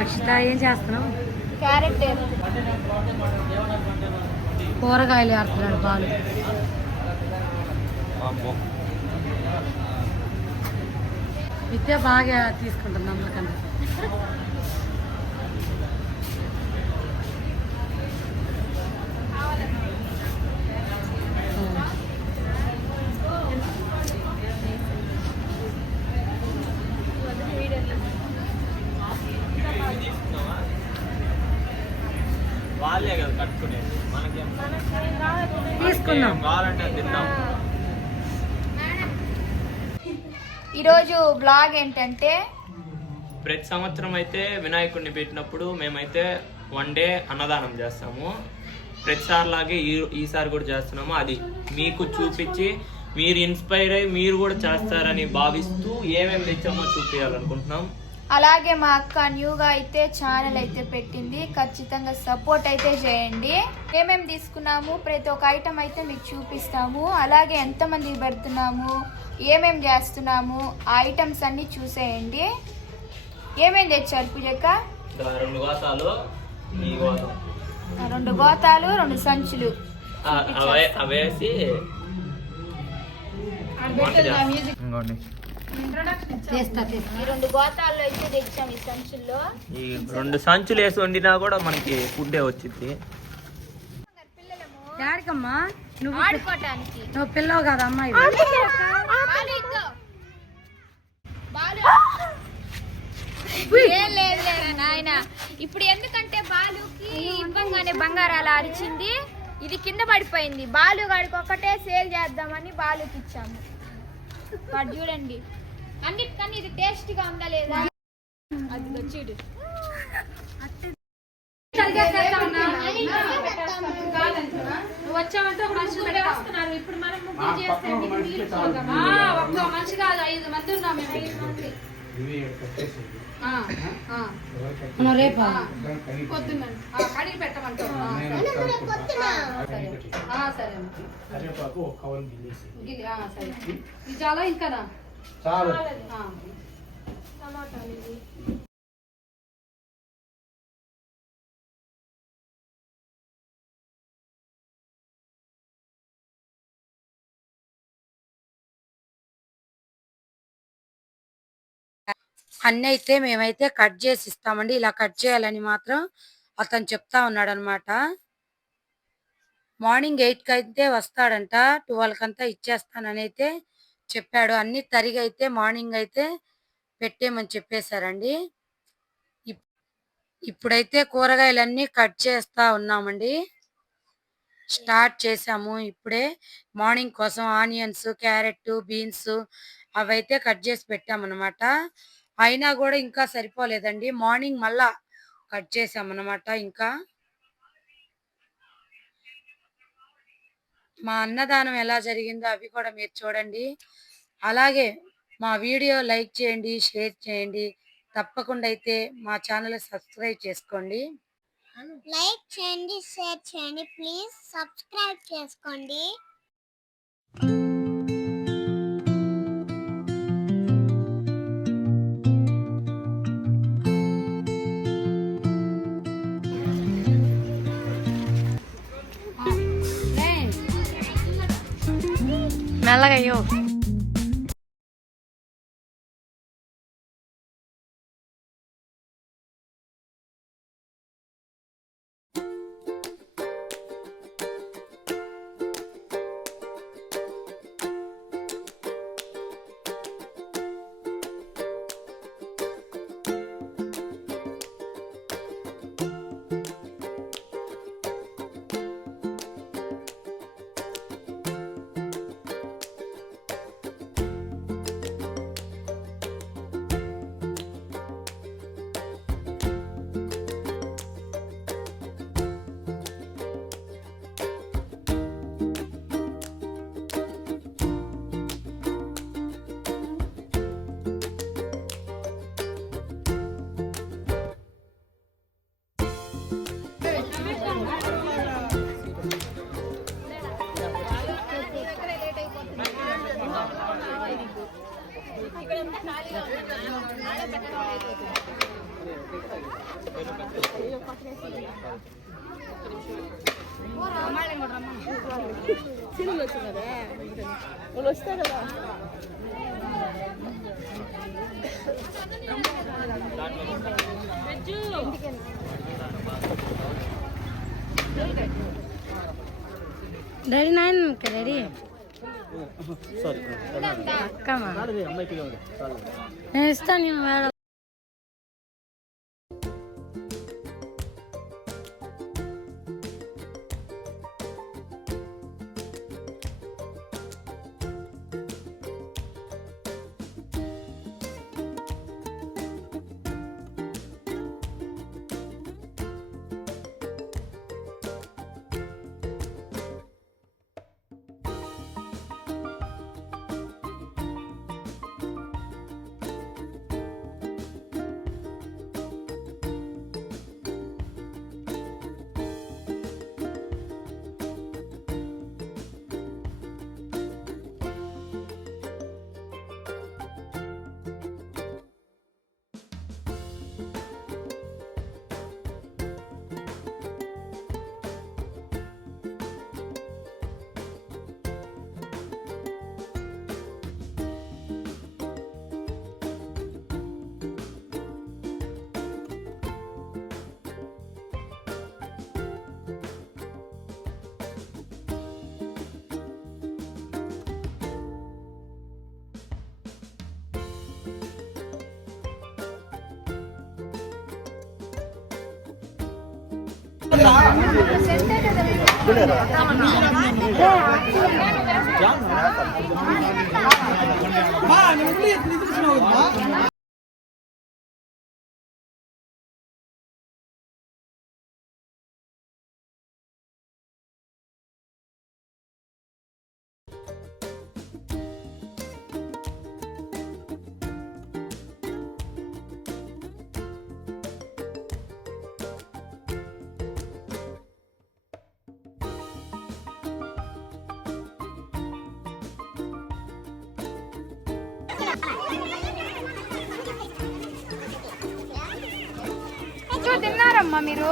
అక్షిత ఏం చేస్తున్నావు? క్యారెట్ కూరగాయలు ఏరుతున్నాడు బాలు. విద్య బాగా తీసుకుంటుంది అందరికన్నా. వాళ్ళే కదా కట్టుకునేది, మనకేం తీసుకుందాం. కావాలంటే తిందాం. ఈరోజు బ్లాగ్ ఏంటంటే, ప్రతి సంవత్సరం అయితే వినాయకుడిని పెట్టినప్పుడు మేమైతే 1 డే అన్నదానం చేస్తాము. ప్రతిసారిలాగే ఈసారి కూడా చేస్తున్నాము. అది మీకు చూపించి మీరు ఇన్స్పైర్ అయ్యి మీరు కూడా చేస్తారని భావిస్తూ ఏమేమి తెచ్చామో చూపించాలనుకుంటున్నాం. అలాగే మా అక్క న్యూగా అయితే ఛానల్ అయితే పెట్టింది, ఖచ్చితంగా సపోర్ట్ అయితే చేయండి. ఏమేమి తీసుకున్నాము ప్రతి ఒక్క ఐటమ్ అయితే మీకు చూపిస్తాము. అలాగే ఎంతమంది పెడుతున్నాము, ఏమేమి చేస్తున్నాము, ఆ ఐటమ్స్ అన్ని చూసేయండి. ఏమేమి తెచ్చారు పూజక్క? 2 గోతాలు, ఈ గోతం, 2 గోతాలు, 2 సంచులు అవేసి ఈ 2 గోతాల్లో అయితే తెచ్చాము. ఈ సంచుల్లో ఈ 2 సంచులు వేసి వండినా కూడా మనకి ఫుడ్డే వచ్చింది. యాడికమ్మా నువ్వు? ఆడుకోవటానికి. నువ్వు పిల్లవు కదా అమ్మాయి. ఏం లేదు లేరా నాయన. ఇప్పుడు ఎందుకంటే బాలుకి ఇవ్వంగానే బంగారాలు అరిచింది, ఇది కింద పడిపోయింది. బాలు గాడికి ఒక్కటే సేల్ చేద్దామని బాలుకి ఇచ్చాము. వాడు చూడండి, అన్నిటికన్నా ఇది టేస్ట్ గా ఉందా లేదా? అది వచ్చేడు వచ్చామంటే ఒక మనిషి వేస్తున్నారు. ఇప్పుడు మనం ముగ్గురు చేస్తే ఒక్క మనిషి కాదు, 5 మంది ఉన్నాం మేము. 5 మంది రేపు పొద్దున్న కడిగి పెట్టమంటాం. సరే సరే. ఇది చాలా ఇంకా అన్నీ అయితే మేమైతే కట్ చేసి ఇస్తామండి. ఇలా కట్ చేయాలని మాత్రం అతను చెప్తా ఉన్నాడు అనమాట. మార్నింగ్ 8కి అయితే వస్తాడంట, 12 కంతా ఇచ్చేస్తానని అయితే చెప్పాడు. అన్ని తరిగి అయితే మార్నింగ్ అయితే పెట్టేమని చెప్పేశారండి. ఇప్పుడైతే కూరగాయలన్నీ కట్ చేస్తా ఉన్నామండి. స్టార్ట్ చేసాము ఇప్పుడే. మార్నింగ్ కోసం ఆనియన్స్, క్యారెట్, బీన్స్ అవైతే కట్ చేసి పెట్టామన్నమాట. అయినా కూడా ఇంకా సరిపోలేదండి. మార్నింగ్ మళ్ళా కట్ చేసామన్నమాట. ఇంకా మా అన్నదానం ఎలా జరిగిందో అవి కూడా మీరు చూడండి. అలాగే మా వీడియో లైక్ చేయండి, షేర్ చేయండి. తప్పకుండా అయితే మా ఛానల్ సబ్స్క్రైబ్ చేసుకోండి. లైక్ చేయండి, షేర్ చేయండి, ప్లీజ్ సబ్స్క్రైబ్ చేసుకోండి. మెల్లగా అయ్యో. డాడీ నాయన డాడీ అక్కమ్మా నేను ఇస్తాను నేను మేడం. తిన్నారమ్మా మీరు?